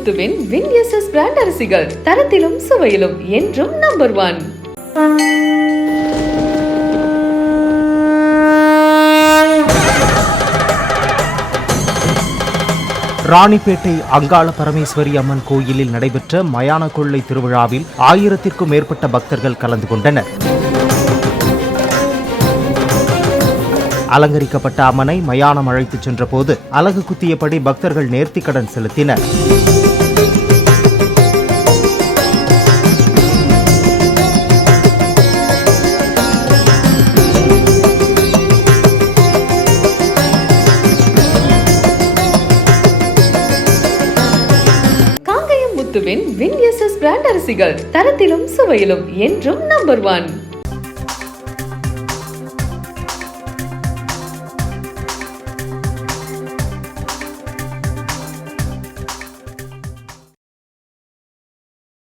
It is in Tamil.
முத்துவின் வின்எஸ்எஸ் பிராண்ட் அரிசிகள் தரத்திலும் சுவையிலும் என்றும் நம்பர் 1. ராணிப்பேட்டை அங்காள பரமேஸ்வரி அம்மன் கோயிலில் நடைபெற்ற மயான கொள்ளை திருவிழாவில் 1000த்திற்கும் மேற்பட்ட பக்தர்கள் கலந்து கொண்டனர். அலங்கரிக்கப்பட்ட அம்மனை மயானம் அழைத்துச் சென்றபோது அலகு குத்தியபடி பக்தர்கள் நேர்த்திக்கடன் செலுத்தினர். முத்துவின் வின்எஸ்எஸ் பிராண்ட் அரிசிகள் தரத்திலும் சுவையிலும் என்றும் நம்பர் 1.